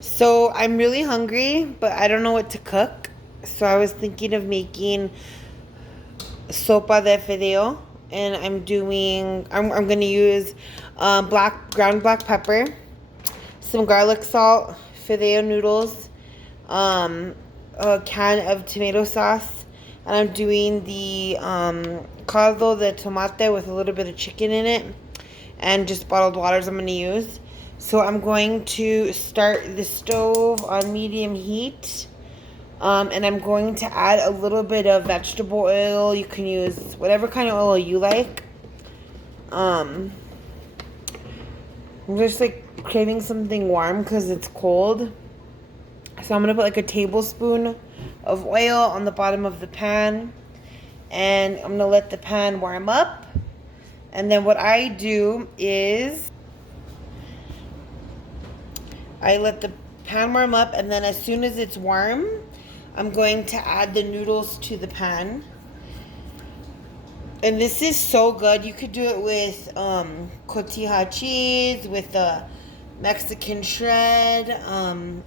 So I'm really hungry, but I don't know what to cook. So I was thinking of making sopa de fideo, and I'm gonna use ground black pepper, some garlic salt, fideo noodles, a can of tomato sauce, and I'm doing the caldo de tomate with a little bit of chicken in it, and just bottled waters I'm gonna use. So I'm going to start the stove on medium heat. And I'm going to add a little bit of vegetable oil. You can use whatever kind of oil you like. I'm just like craving something warm because it's cold. So I'm going to put like a tablespoon of oil on the bottom of the pan. And I'm going to let the pan warm up. And then what I do is I let the pan warm up, and then as soon as it's warm, I'm going to add the noodles to the pan. And this is so good. You could do it with cotija cheese, with a Mexican shred,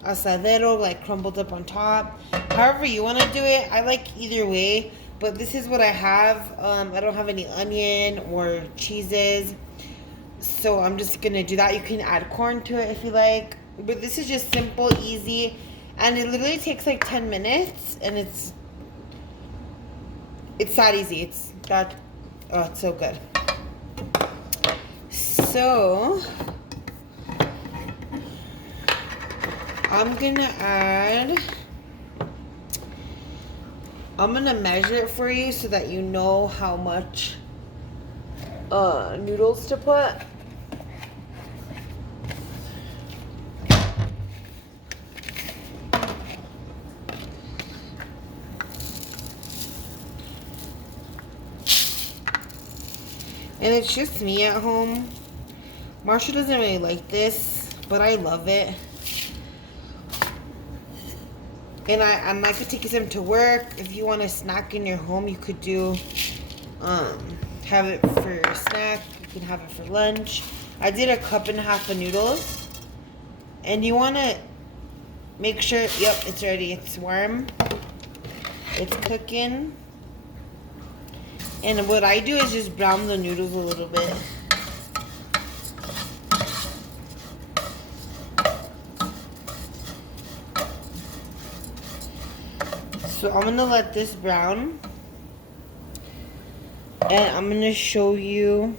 asadero, like crumbled up on top. However you want to do it. I like either way, but this is what I have. I don't have any onion or cheeses, so I'm just going to do that. You can add corn to it if you like. But this is just simple, easy, and it literally takes like 10 minutes, and it's that easy. It's so good. So I'm gonna measure it for you so that you know how much noodles to put. And it's just me at home. Marsha doesn't really like this, but I love it. And I could take some to work. If you want a snack in your home, you could have it for a snack. You can have it for lunch. I did a cup and a half of noodles. And you want to make sure, yep, it's ready. It's warm. It's cooking. And what I do is just brown the noodles a little bit. So I'm going to let this brown. And I'm going to show you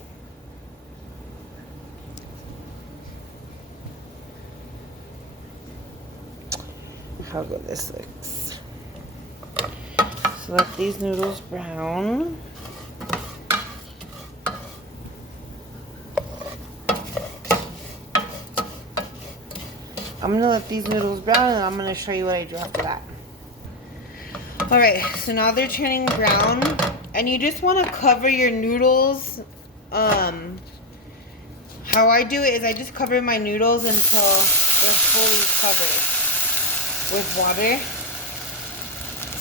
how good this looks. So let these noodles brown. I'm going to let these noodles brown, and I'm going to show you what I do after that. Alright, so now they're turning brown, and you just want to cover your noodles. How I do it is I just cover my noodles until they're fully covered with water.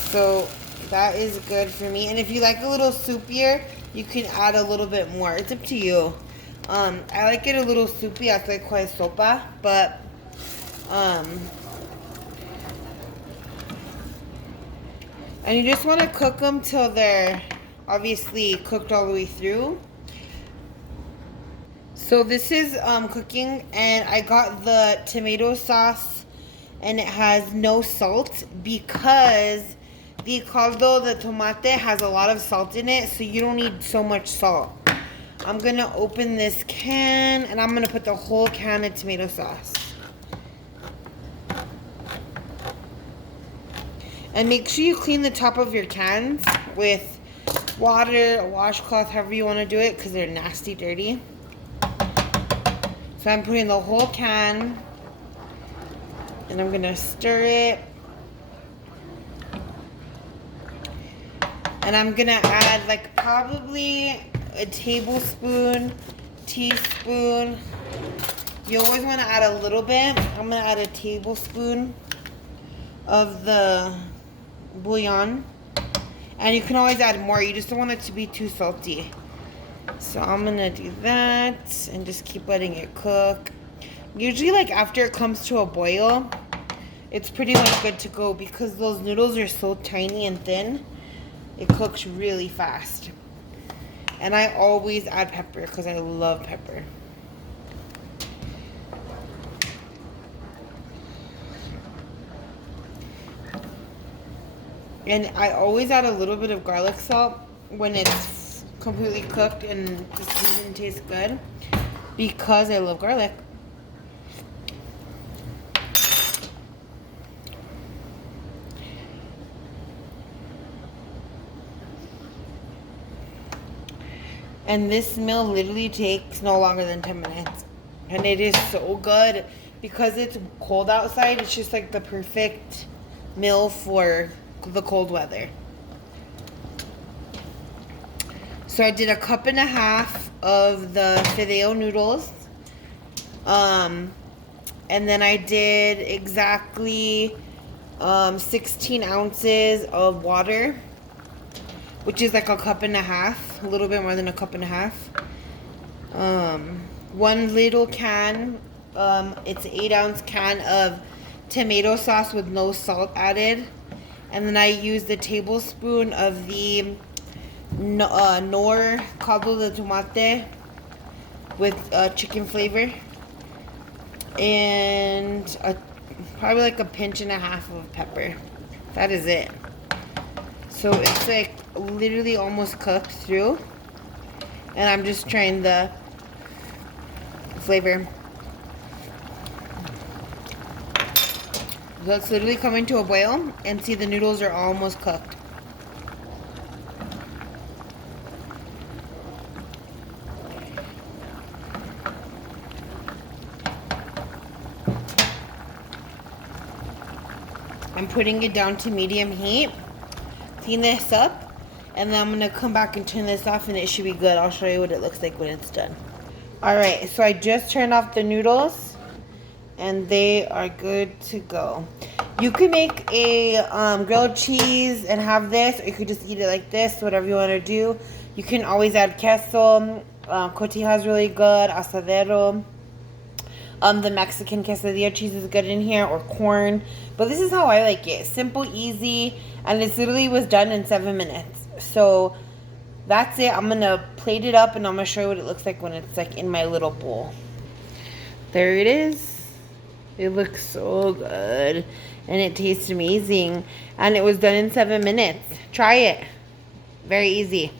So that is good for me. And if you like a little soupier, you can add a little bit more. It's up to you. I like it a little soupy. I like quite sopa, but and you just want to cook them till they're obviously cooked all the way through. So this is cooking, and I got the tomato sauce, and it has no salt because the caldo de tomate has a lot of salt in it, so you don't need so much salt. I'm going to open this can, and I'm going to put the whole can of tomato sauce. And make sure you clean the top of your cans with water, a washcloth, however you want to do it, because they're nasty dirty. So I'm putting the whole can, and I'm going to stir it. And I'm going to add like probably a tablespoon, teaspoon. You always want to add a little bit. I'm going to add a tablespoon of the bouillon, and you can always add more. You just don't want it to be too salty. So I'm gonna do that and just keep letting it cook. Usually like after it comes to a boil, it's pretty much good to go because those noodles are so tiny and thin. It cooks really fast. And I always add pepper because I love pepper. And I always add a little bit of garlic salt when it's completely cooked and the season tastes good because I love garlic. And this meal literally takes no longer than 10 minutes. And it is so good because it's cold outside. It's just like the perfect meal for the cold weather. So I did a cup and a half of the fideo noodles. And then I did exactly 16 ounces of water, which is like a cup and a half, a little bit more than a cup and a half. One little can, it's an 8-ounce can of tomato sauce with no salt added. And then I used a tablespoon of the Nor caldo de tomate with chicken flavor. And probably like a pinch and a half of pepper. That is it. So it's like literally almost cooked through. And I'm just trying the flavor. So it's literally coming to a boil, and see, the noodles are almost cooked. I'm putting it down to medium heat. Clean this up, and then I'm gonna come back and turn this off, and it should be good. I'll show you what it looks like when it's done. Alright, so I just turned off the noodles, and they are good to go. You could make a grilled cheese and have this, or you could just eat it like this, whatever you want to do. You can always add queso. Cotija is really good. Asadero. The Mexican quesadilla cheese is good in here, or corn. But this is how I like it. Simple, easy, and it literally was done in 7 minutes. So that's it. I'm going to plate it up, and I'm going to show you what it looks like when it's like in my little bowl. There it is. It looks so good, and it tastes amazing, and it was done in 7 minutes. Try it. Very easy.